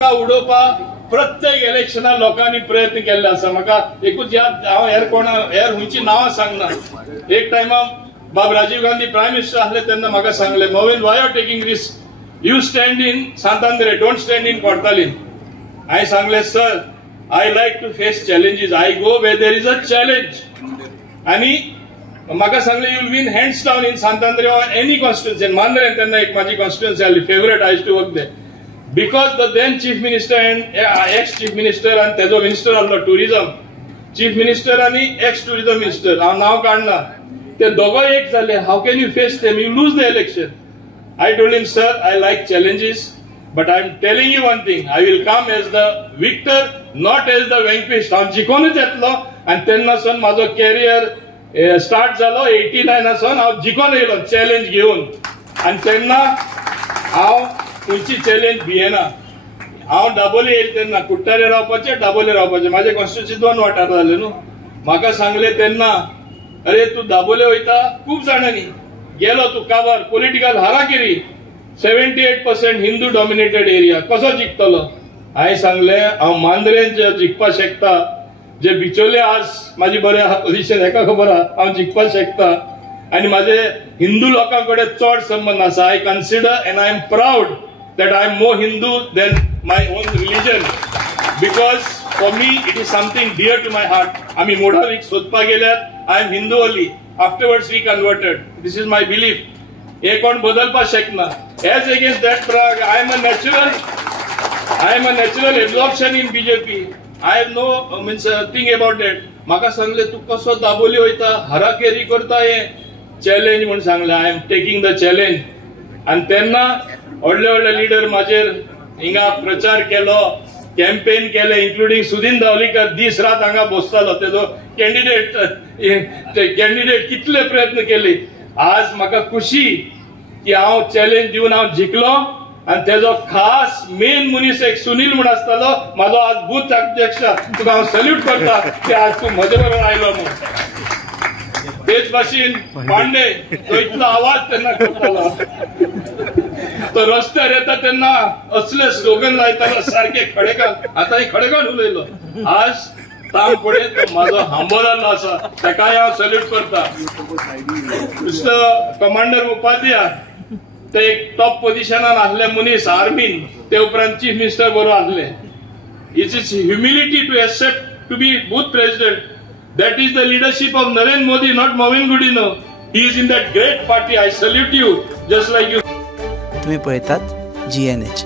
उडोवपा प्रत्येक इलेक्शनात लोकांनी प्रयत्न केल्ले आसा। म्हाका एकूच याद, हांव हेर हुंयची नांवां सांगना। एक टायमा बाब राजीव गांधी प्रायम मिनिस्टर आसले तेन्ना म्हाका सांगले, Mauvin why are taking risk, you stand in Santandre, don't stand in Cortalim. हांवें सांगले, sir I like to face challenges, I go where there is a challenge. आनी म्हाका सांगले, you will win hands down in Santandre or any constituency. Mandrem तेन्ना एक म्हाजी constituency आसली, favourite, I used to work there. Because the then chief minister and ex-chief minister and तेजो minister आसलो tourism, chief minister आणि ex-tourism minister, हांव नाव काढना, ते दोघोय एक जाले. How can you face them? You lose the election. I told him, sir, I like challenges, but I am telling you one thing, I will come as the victor, not as the vanquished. हांव जिखोनच येतलो आणि तेन्नासून माझो carrier start जालो 89 सावन हांव जिखोन येयलो challenge घेऊन. आणि तेन्ना हांव खंयची चॅलेंज भियेना. हांव दाबोले येयले तेन्ना कुट्टारे रावपाचे, दाबोले रावपाचे, माझे कॉन्स्टिट्युएन्सी 2 वाठार जाले न्हू. म्हाका सांगले तेन्ना, अरे तू दाबोले वयता, खूप जाणांनी गेलो तू काबार, पॉलिटिकल हाराकिरी, 78% हिंदू डॉमिनेटेड एरिया, कसो जिखतलो? हांवें सांगले, हांव मांद्रेन जे जिखपा शकता, जे बिचोले आज माझी बरें आहा पोझिशन, हेका खबर आहा, हांव जिखपा शकता. आणि माझे हिंदू लोकांकडे चड संबंध आसा. I consider end I am proud that I am more Hindu than my own religion, because for me it is something dear to my heart. आम्ही मोडावीक सोदपा गेल्यार I am Hindu only, afterwards we converted. This is my belief. हे कोण बदलपा शकना. As against that, I am a natural absorption in BJP. I have no thing about that. म्हाका सांगले, तू कसो दाबोली वयता, हाराकेरी करता, हे चॅलेंज म्हणून सांगले. I am taking the challenge. आणि तेन्ना व्हडले व्हडले लिडर माझेर हिंगा प्रचार केलो, कॅम्पेन केले, इन्क्लुडिंग सुदीन धावलीकर दीस रात हांगा बसतालो. तेजो कॅन्डिडेट कितले प्रयत्न केले. आज म्हाका खुशी की हांव चॅलेंज दिवन हांव जिखलो. आणि तेजो खास मेन मनीस एक सुनील म्हूण आसतालो, म्हाजो आज बूथ अध्यक्ष, तुका हांव सल्यूट करता की आज तू म्हजे बरोबर आयलो म्हणून. तेच भाशेन पांडे, तो इतलो आवाज तेन्ना करतालो, तो रस्त्यार येता तेन्ना असले स्लोगन लायतालो सारखे खडेकान. आता खडेकान उलयलो. आज ताम फुडें तो म्हाजो हांबो जाल्लो आसा, ताकाय हांव सल्यूट करता. कमांडर उपाध्याय, ते एक टॉप पोझिशनान आसले मनीस आर्मीन, ते उपरांत चीफ मिनिस्टर बरोबर आसले. It's is humility to accept to be booth president. That is the leadership of Narendra Modi, not Movind Gudino. He is in that great party. I salute you, just like you. तुम्ही पळयतात GNH.